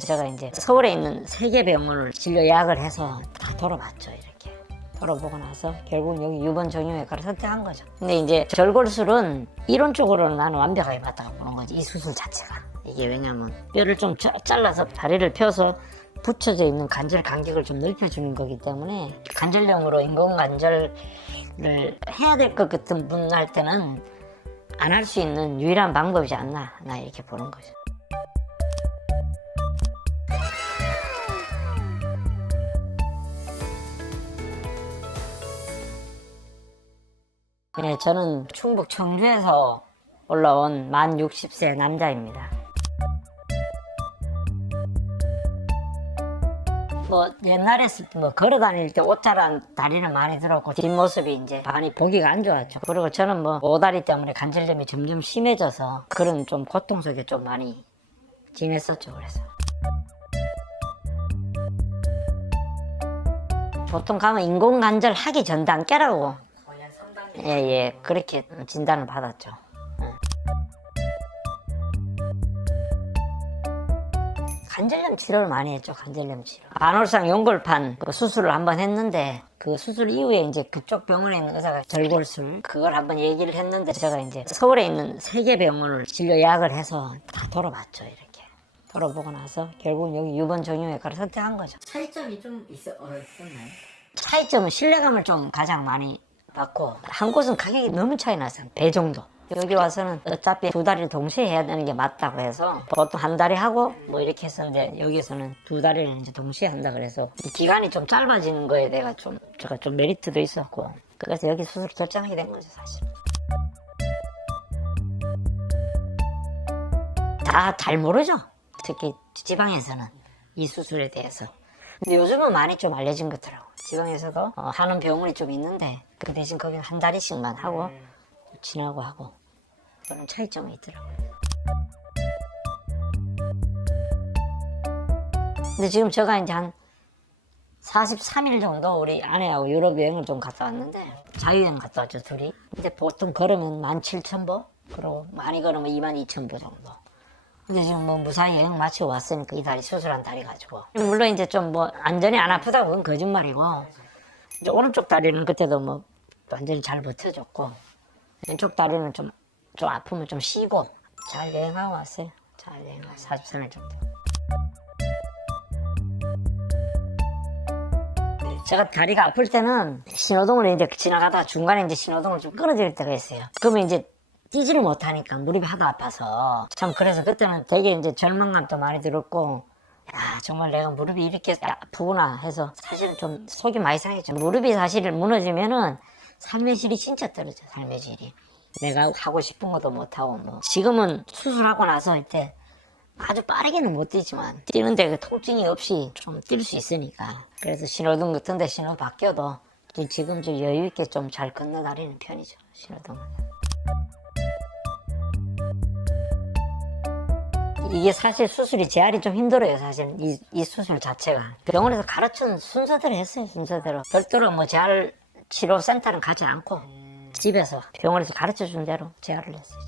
제가 이제 서울에 있는 3개 병원을 진료 예약을 해서 다 돌아봤죠. 이렇게 돌아보고 나서 결국은 여기 유번 정형외과를 선택한 거죠. 근데 이제 절골술은 이론적으로는 나는 완벽하게 맞다고 보는 거지, 이 수술 자체가. 이게 왜냐면 뼈를 좀 잘라서 다리를 펴서 붙여져 있는 관절 간격을 좀 넓혀주는 거기 때문에 관절염으로 인공관절을 해야 될 것 같은 분 할 때는 안 할 수 있는 유일한 방법이지 않나, 나 이렇게 보는 거죠. 네, 저는 충북 청주에서 올라온 만 60세 남자입니다. 뭐 옛날에 뭐 걸어 다닐 때 옷자란 다리를 많이 들었고 뒷모습이 이제 많이 보기가 안 좋았죠. 그리고 저는 뭐 오다리 때문에 관절염이 점점 심해져서 그런 좀 고통 속에 좀 많이 지냈었죠. 그래서 보통 가면 인공관절 하기 전 단계라고 예, 그렇게 진단을 받았죠. 관절염 치료를 많이 했죠. 관절염 치료. 반월상 연골판 그 수술을 한번 했는데 그 수술 이후에 이제 그쪽 병원에 있는 의사가 절골술 그걸 한번 얘기를 했는데 제가 이제 서울에 있는 3개 병원을 진료 예약을 해서 다 돌아봤죠. 이렇게 돌아보고 나서 결국은 여기 유번 정형외과를 선택한 거죠. 차이점이 좀 있었나요? 차이점은 신뢰감을 좀 가장 많이 받고 한 곳은 가격이 너무 차이 났어요. 배 정도. 여기 와서는 어차피 2다리를 동시에 해야 되는 게 맞다고 해서 보통 한 다리 하고 뭐 이렇게 했었는데 여기서는 2다리를 이제 동시에 한다 그래서 이 기간이 좀 짧아지는 거에 대해 제가 좀 메리트도 있었고 그래서 여기 수술을 결정하게 된 거죠 사실. 다 잘 모르죠. 특히 지방에서는 이 수술에 대해서. 근데 요즘은 많이 좀 알려진 것 같더라고. 지방에서도 하는 병원이 좀 있는데 그 대신 거기는 한 다리씩만 하고 지나고 하고 그런 차이점이 있더라고요. 근데 지금 제가 이제 한 43일 정도 우리 아내하고 유럽 여행을 좀 갔다 왔는데 자유여행 갔다 왔죠 둘이. 근데 보통 걸으면 17,000보 그리고 많이 걸으면 22,000보 정도. 근데 지금 뭐 무사히 여행 마치고 왔으니까 이 다리 수술한 다리 가지고 물론 이제 좀 뭐 안전이 안 아프다고 그건 거짓말이고 이제 오른쪽 다리는 그때도 뭐 완전히 잘 버텨줬고 왼쪽 다리는 좀 아프면 좀 쉬고 잘 여행하고 왔어요. 잘 여행하고 43일 정도. 제가 다리가 아플 때는 신호등을 이제 지나가다가 중간에 이제 신호등을 좀 끊어질 때가 있어요. 그러면 이제 뛰지를 못하니까 무릎이 하도 아파서 참 그래서 그때는 되게 이제 절망감도 많이 들었고 야 정말 내가 무릎이 이렇게 아프구나 해서 사실은 좀 속이 많이 상했죠. 무릎이 사실 무너지면은 삶의 질이 진짜 떨어져. 삶의 질이 내가 하고 싶은 것도 못하고 뭐 지금은 수술하고 나서 이때 아주 빠르게는 못 뛰지만 뛰는데 그 통증이 없이 좀 뛸 수 있으니까 그래서 신호등 같은 데 신호 바뀌어도 지금 좀 여유 있게 좀 잘 건너다니는 편이죠. 신호등은. 이게 사실 수술이 재활이 좀 힘들어요. 사실 이 수술 자체가 병원에서 가르친 순서대로 했어요. 순서대로 별도로 뭐 재활 치료센터는 가지 않고 집에서 병원에서 가르쳐준 대로 재활을 했어요.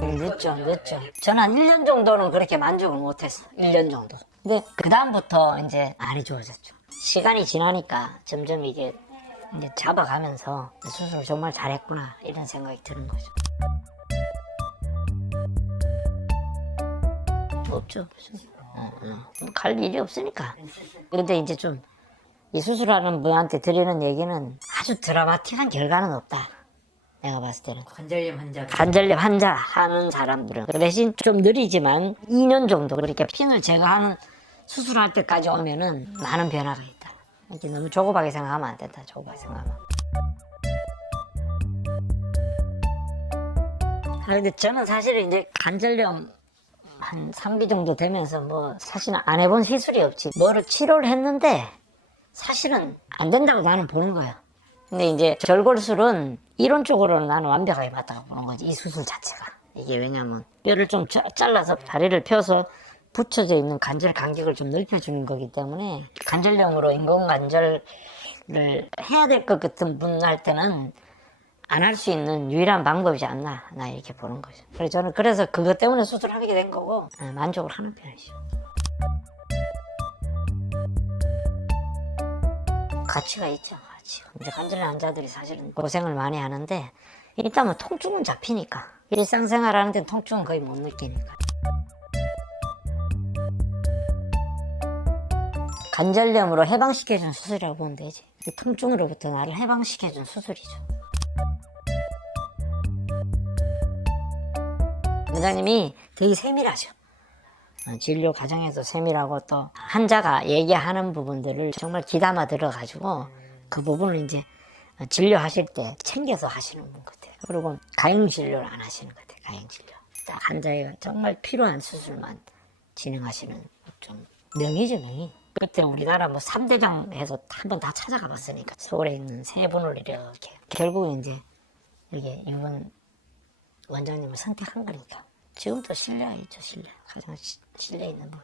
늦죠. 저는 한 1년 정도는 그렇게 만족을 못했어요. 1년 정도. 근데 그 다음부터 이제 많이 좋아졌죠. 시간이 지나니까 점점 이게 이제 잡아가면서 수술을 정말 잘했구나 이런 생각이 드는 거죠. 없죠. 갈 일이 없으니까. 근데 이제 좀 이 수술하는 분한테 드리는 얘기는 아주 드라마틱한 결과는 없다. 내가 봤을 때는. 관절염 환자 하는 사람들은. 그 대신 좀 느리지만 2년 정도 그렇게 핀을 제거하는 수술할 때까지 오면은 많은 변화가 있다. 이제 너무 조급하게 생각하면 안 된다. 조급하게 생각하면. 근데 저는 사실은 이제 관절염 한 3기 정도 되면서 뭐 사실은 안 해본 시술이 없지. 뭐를 치료를 했는데 사실은 안 된다고 나는 보는 거예요. 근데 이제 절골술은 이론적으로는 나는 완벽하게 맞다고 보는 거지. 이 수술 자체가. 이게 왜냐면 뼈를 좀 잘라서 다리를 펴서 붙여져 있는 관절 간격을 좀 넓혀주는 거기 때문에 관절염으로 인공관절을 해야 될 것 같은 분 할 때는 안 할 수 있는 유일한 방법이지 않나 나 이렇게 보는 거죠. 그래서 저는 그래서 그것 때문에 수술하게 된 거고 만족을 하는 편이죠. 가치가 있죠. 가치가. 이제 관절 환자들이 사실은 고생을 많이 하는데 일단 뭐 통증은 잡히니까 일상생활 하는 데는 통증은 거의 못 느끼니까. 관절염으로 해방시켜준 수술이라고 보면 되지. 통증으로부터 나를 해방시켜준 수술이죠. 원장님이 되게 세밀하죠. 진료 과정에서 세밀하고 또 환자가 얘기하는 부분들을 정말 귀담아 들어가지고 그 부분을 이제 진료하실 때 챙겨서 하시는 분 같아요. 그리고 가형 진료를 안 하시는 것 같아요. 가형 진료. 딱 환자가 정말 필요한 수술만 진행하시는 좀 명의죠, 명의. 그때 우리나라 뭐 3대장 해서 한번 다 찾아가 봤으니까 서울에 있는 세 분을 이렇게 결국 이제 이게 이분 원장님을 선택한 거니까 지금도 신뢰가 있죠. 신뢰. 가장 신뢰 있는 분.